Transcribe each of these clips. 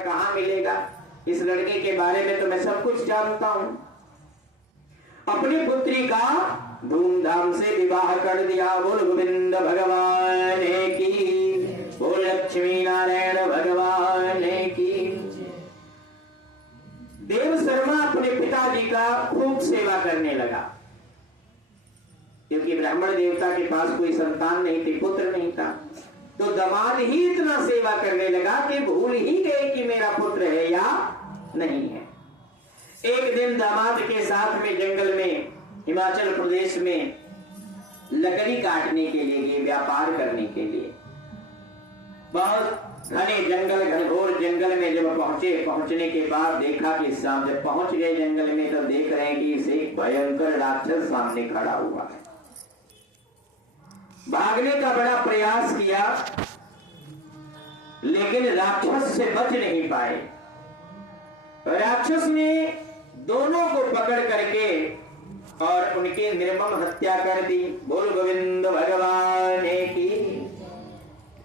कहाँ मिलेगा? इस लड़के के बारे में तो मैं सब कुछ जानता हूं। अपनी पुत्री का धूमधाम से विवाह कर दिया। बोल गोविंद भगवान की, बोल लक्ष्मी नारायण भगवान की। देव शर्मा अपने पिताजी का खूब सेवा करने लगा, क्योंकि ब्राह्मण देवता के पास कोई संतान नहीं थी, पुत्र नहीं था। तो दामाद ही इतना सेवा करने लगा कि भूल ही गए कि मेरा पुत्र है या नहीं है। एक दिन दामाद के साथ में जंगल में, हिमाचल प्रदेश में लकड़ी काटने के लिए गए, व्यापार करने के लिए। बहुत घने जंगल, घनघोर जंगल में जब पहुंचने के बाद देखा कि सामने पहुंच गए जंगल में, तो देख रहे हैं कि इसे भयंकर राक्षस सामने खड़ा हुआ है। भागने का बड़ा प्रयास किया, लेकिन राक्षस से बच नहीं पाए। राक्षस ने दोनों को पकड़ करके और उनकी निर्मम हत्या कर दी। बोल गोविंद भगवान की।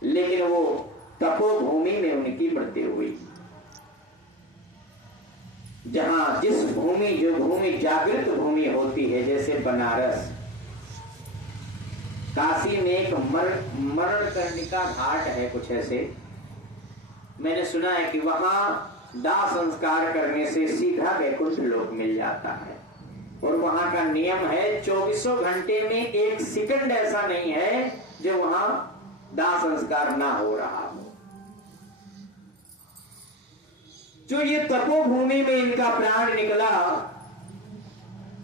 लेकिन वो तपोभूमि में उनकी मृत्यु हुई। जहां जिस भूमि, जो भूमि जागृत भूमि होती है, जैसे बनारस, काशी में एक मरणकर्णिका घाट है, कुछ ऐसे मैंने सुना है कि वहां दाह संस्कार करने से सीधा वैकुंठ लोक मिल जाता है। और वहां का नियम है 24 घंटे में एक सेकंड ऐसा नहीं है जो वहां दाह संस्कार ना हो रहा हो। जो ये तपोभूमि में इनका प्राण निकला,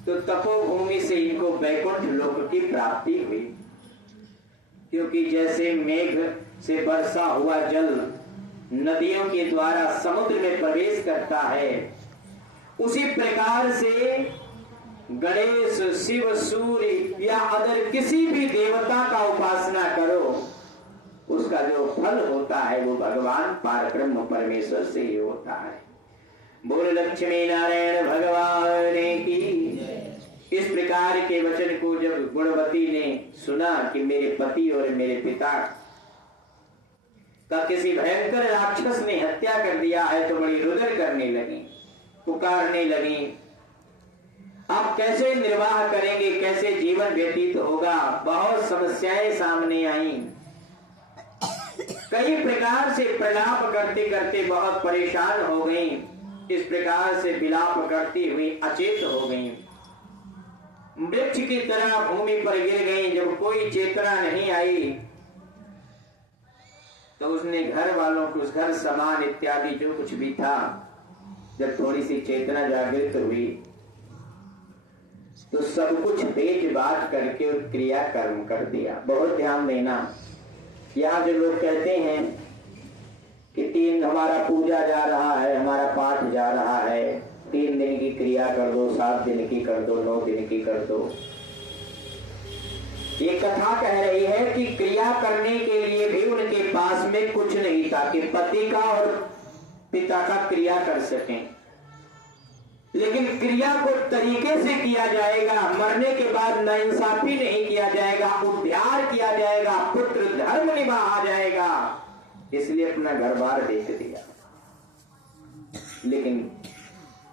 तो तपोभूमि से इनको वैकुंठ लोक की प्राप्ति हुई। क्योंकि जैसे मेघ से बरसा हुआ जल नदियों के द्वारा समुद्र में प्रवेश करता है, उसी प्रकार से गणेश, शिव, सूर्य या अदर किसी भी देवता का उपासना करो, उसका जो फल होता है वो भगवान पारब्रह्म परमेश्वर से ही होता है। बोल लक्ष्मी नारायण भगवान की। इस प्रकार के वचन को जब गुणवती ने सुना कि मेरे पति और मेरे पिता का किसी भयंकर राक्षस ने हत्या कर दिया है, तो बड़ी रुदन करने लगी, पुकारने लगी। आप कैसे निर्वाह करेंगे, कैसे जीवन व्यतीत होगा? बहुत समस्याएं सामने आई। कई प्रकार से प्रलाप करते करते बहुत परेशान हो गई। इस प्रकार से विलाप करती हुई अचेत हो गई, वृक्ष की तरह भूमि पर गिर गई। जब कोई चेतना नहीं आई, तो उसने घर वालों को, उस घर सामान इत्यादि जो कुछ भी था, जब थोड़ी सी चेतना जागृत हुई, तो सब कुछ बेच बात करके क्रिया कर्म कर दिया। बहुत ध्यान देना, यहाँ जो लोग कहते हैं कि 3 हमारा पूजा जा रहा है, हमारा पाठ जा रहा है, 3 दिन की क्रिया कर दो, 7 दिन की कर दो, 9 दिन की कर दो। ये कथा कह रही है कि क्रिया करने के लिए भी उनके पास में कुछ नहीं था कि पति का और पिता का क्रिया कर सकें। लेकिन क्रिया को तरीके से किया जाएगा, मरने के बाद नाइंसाफी नहीं किया जाएगा, उद्धार किया जाएगा, पुत्र धर्म निभा जाएगा, इसलिए अपना घर बार बेच दिया। लेकिन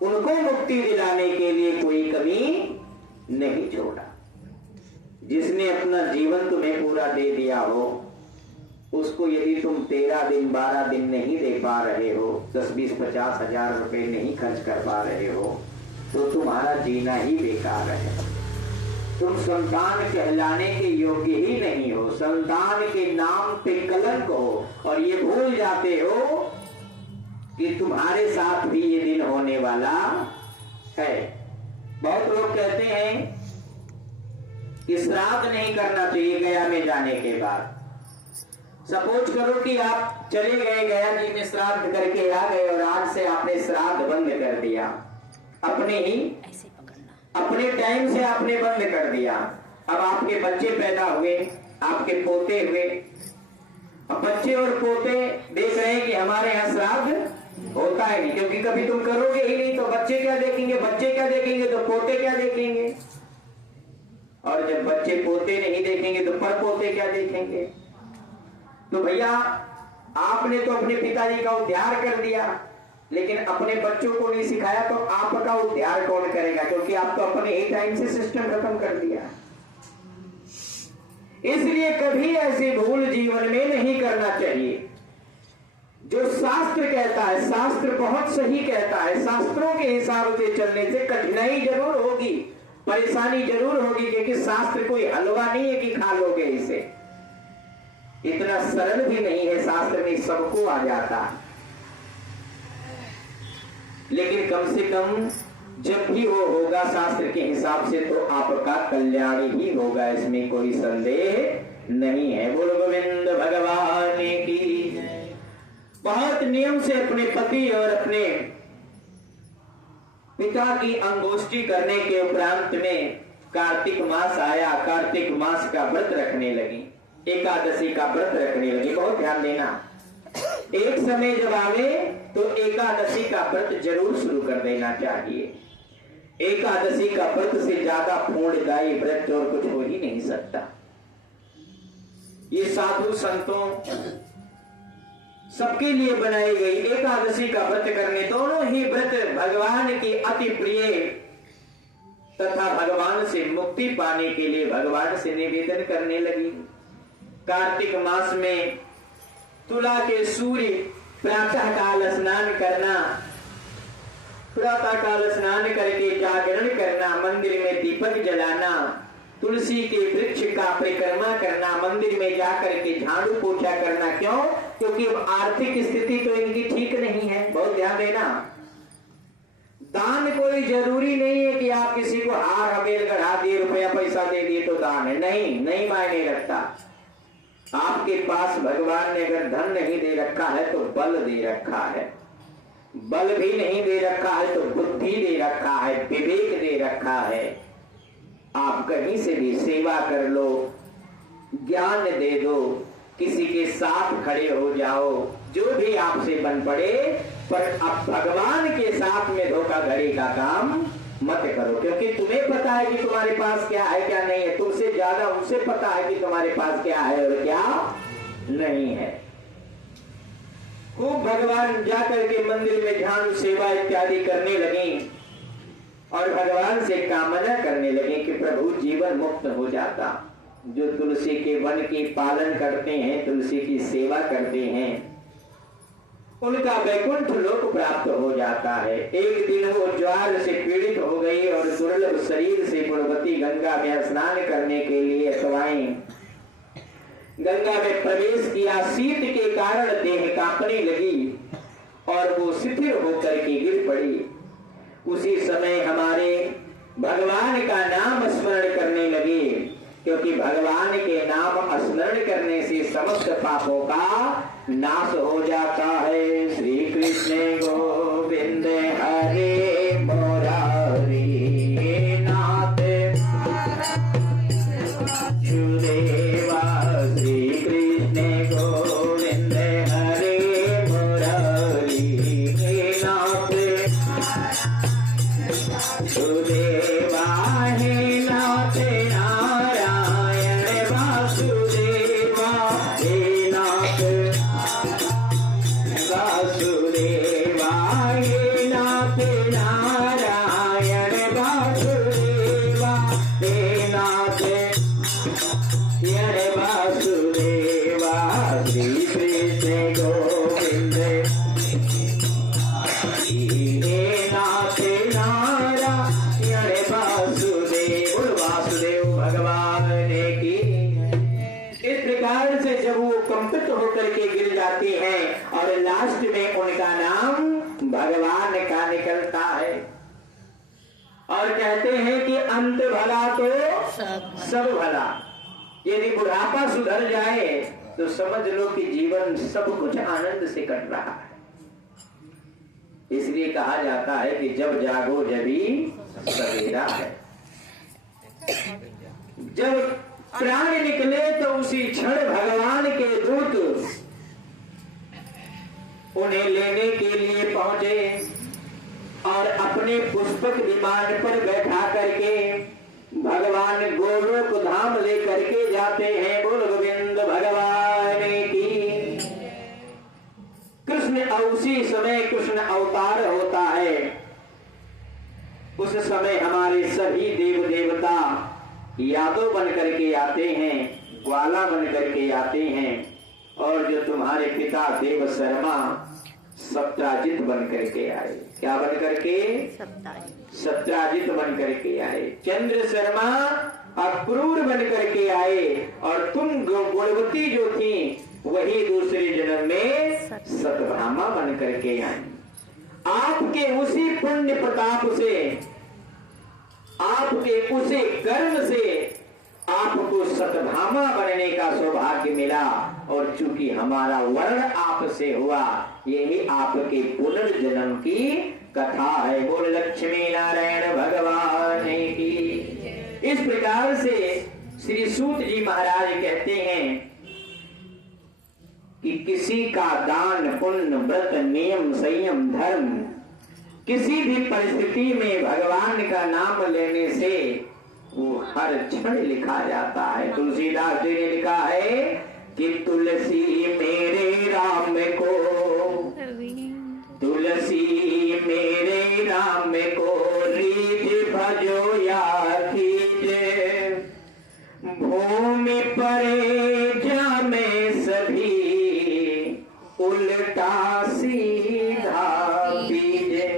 उनको मुक्ति दिलाने के लिए कोई कमी नहीं छोड़ा। जिसने अपना जीवन तुम्हें पूरा दे दिया हो, उसको यदि तुम 13 दिन 12 दिन नहीं दे पा रहे हो, 10, 20, 50 हजार रुपए नहीं खर्च कर पा रहे हो, तो तुम्हारा जीना ही बेकार है। तुम संतान कहलाने के योग्य ही नहीं हो, संतान के नाम पे कलंक हो, और ये भूल जाते हो कि तुम्हारे साथ भी ये दिन होने वाला है। बहुत लोग कहते हैं कि श्राद्ध नहीं करना चाहिए गया में जाने के बाद। सपोज करो कि आप चले गए, गया जी में श्राद्ध करके आ गए, और आज से आपने श्राद्ध बंद कर दिया, अपने टाइम से आपने बंद कर दिया। अब आपके बच्चे पैदा हुए, आपके पोते हुए, अब बच्चे और पोते देख रहे हैं कि हमारे यहाँ श्राद्ध होता है नहीं, क्योंकि कभी तुम करोगे ही नहीं, तो बच्चे क्या देखेंगे, बच्चे क्या देखेंगे तो पोते क्या देखेंगे, और जब बच्चे पोते नहीं देखेंगे तो पर पोते क्या देखेंगे। तो भैया आपने तो अपने पिताजी का उद्धार कर दिया, लेकिन अपने बच्चों को नहीं सिखाया तो आपका उद्धार कौन करेगा? क्योंकि आप तो अपने ही टाइम से सिस्टम खत्म कर दिया। इसलिए कभी ऐसी भूल जीवन में नहीं करना चाहिए। जो शास्त्र कहता है, शास्त्र बहुत सही कहता है, शास्त्रों के हिसाब से चलने से कठिनाई जरूर होगी, परेशानी जरूर होगी, क्योंकि शास्त्र कोई हलवा नहीं है कि खा लोगे इसे। इतना सरल भी नहीं है, शास्त्र में सबको आ जाता। लेकिन कम से कम जब भी वो होगा शास्त्र के हिसाब से तो आपका कल्याण ही होगा, इसमें कोई संदेह नहीं है। बोलो गोविंद भगवान की। बहुत नियम से अपने पति और अपने पिता की अंगोष्ठी करने के उपरांत में कार्तिक मास आया, कार्तिक मास का व्रत रखने लगी, एकादशी का व्रत रखने लगी। बहुत ध्यान देना, एक समय जब आवे तो एकादशी का व्रत जरूर शुरू कर देना चाहिए। एकादशी का व्रत से ज्यादा पूर्णदायी व्रत और कुछ हो ही नहीं सकता। ये साधु संतों सबके लिए बनाई गई एकादशी का व्रत करने, दोनों ही व्रत भगवान की अति प्रिय तथा भगवान से मुक्ति पाने के लिए भगवान से निवेदन करने लगी। कार्तिक मास में तुला के सूर्य प्रातः काल स्नान करना, प्रातः काल स्नान करके जागरण करना, मंदिर में दीपक जलाना, तुलसी के वृक्ष का परिक्रमा करना, मंदिर में जाकर के झाड़ू पोछा करना। क्यों? क्योंकि आर्थिक स्थिति तो इनकी ठीक नहीं है। बहुत ध्यान देना, दान कोई जरूरी नहीं है कि आप किसी को हार हवेल गढ़ा दिए, रुपया पैसा दे दिए तो दान है। नहीं मायने रखता। आपके पास भगवान ने अगर धन नहीं दे रखा है तो बल दे रखा है, बल भी नहीं दे रखा है तो बुद्धि दे रखा है, विवेक दे रखा है। आप कहीं से भी सेवा कर लो, ज्ञान दे दो, किसी के साथ खड़े हो जाओ, जो भी आपसे बन पड़े, पर अब भगवान के साथ में धोखाधड़ी का काम मत करो। क्योंकि तुम्हें पता है कि तुम्हारे पास क्या है क्या नहीं है, तुमसे ज्यादा उसे पता है कि तुम्हारे पास क्या है और क्या नहीं है। खूब भगवान जाकर के मंदिर में झाड़ू सेवा इत्यादि करने लगी और भगवान से कामना करने लगे कि प्रभु जीवन मुक्त हो जाता। जो तुलसी के वन की पालन करते हैं, तुलसी की सेवा करते हैं, उनका वैकुंठ लोक प्राप्त हो जाता है। एक दिन वो ज्वार से पीड़ित हो गई और दुर्लभ शरीर से गुणवती गंगा में स्नान करने के लिए अथवाएं गंगा में प्रवेश किया। शीत के कारण देह कांपने लगी और वो शिथिल होकर के गिर पड़ी। उसी समय हमारे भगवान का नाम स्मरण करने लगे, क्योंकि भगवान के नाम स्मरण करने से समस्त पापों का नाश हो जाता है। श्री कृष्ण गोविंद हरे मुरारी नाथ वासुदेवा। श्री कृष्ण गोविंद हरे मुरारी नाथ वासुदेवा हे नाथ नारायण वासुदेवा हे नाथ वासुदेवा हे नाथ नारायण वासुदेवा हे नाथ वासुदेवा। श्री कृष्ण गोविंद हे नाथ नारायण वासुदेव। वासुदेव भगवान की। इस प्रकार से जब वो कंपित होकर के गिर जाती हैं और लास्ट में उनका नाम भगवान का निकलता है और कहते हैं कि अंत भला तो सब भला। यदि बुढ़ापा सुधर जाए तो समझ लो कि जीवन सब कुछ आनंद से कट रहा है। इसलिए कहा जाता है कि जब जागो जभी सवेरा है। जब प्राण निकले तो उसी क्षण भगवान के दूत उन्हें लेने के लिए पहुंचे और अपने पुष्पक विमान पर बैठा करके भगवान गोलोक धाम लेकर के जाते हैं। बोल गोविंद भगवान की। उसी समय कृष्ण अवतार होता है, उस समय हमारे सभी देव देवता यादव बन करके आते हैं, ग्वाला बन करके आते हैं, और जो तुम्हारे पिता देव शर्मा सत्राजित बन करके आए। क्या बन करके? सत्राजित बन करके आए। चंद्र शर्मा अक्रूर बन करके आए, और तुम गुणवती जो थी वही दूसरे जन्म में सतभामा बन करके आई। आपके उसी पुण्य प्रताप से, आपके उसी कर्म से आपको सतभामा बनने का सौभाग्य मिला, और चूंकि हमारा वर्ण आपसे हुआ, यही आपके पुनर्जन्म की कथा है। बोल लक्ष्मी नारायण भगवान की। इस प्रकार से श्री सूत जी महाराज कहते हैं कि किसी का दान पुण्य व्रत नियम संयम धर्म किसी भी परिस्थिति में भगवान का नाम लेने से वो हर क्षण लिखा जाता है। तुलसीदास जी ने लिखा है कि तुलसी मेरे राम को, तुलसी मेरे राम को रीझ भजो या कीजे, भूमि परे जामे सभी उल्टा सीधा बीजे।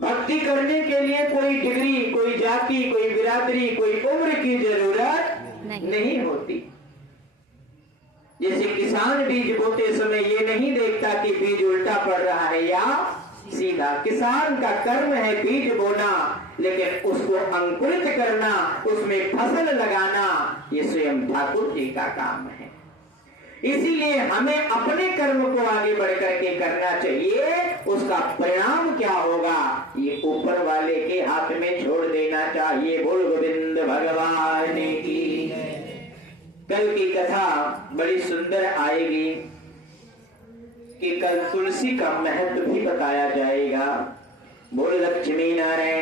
भक्ति करने के लिए कोई डिग्री, कोई जाति, कोई बिरादरी, कोई उम्र की जरूरत नहीं होती। जैसे किसान बीज बोते समय ये नहीं देखता कि बीज उल्टा पड़ रहा है या सीधा। किसान का कर्म है बीज बोना, लेकिन उसको अंकुरित करना, उसमें फसल लगाना, ये स्वयं ठाकुर जी का काम है। इसीलिए हमें अपने कर्म को आगे बढ़ करके करना चाहिए। उसका परिणाम क्या होगा ये ऊपर वाले के हाथ में छोड़ देना चाहिए। बोल गोविंद भगवान की। कल की कथा बड़ी सुंदर आएगी कि कल तुलसी का महत्व भी बताया जाएगा। बोल लक्ष्मी नारायण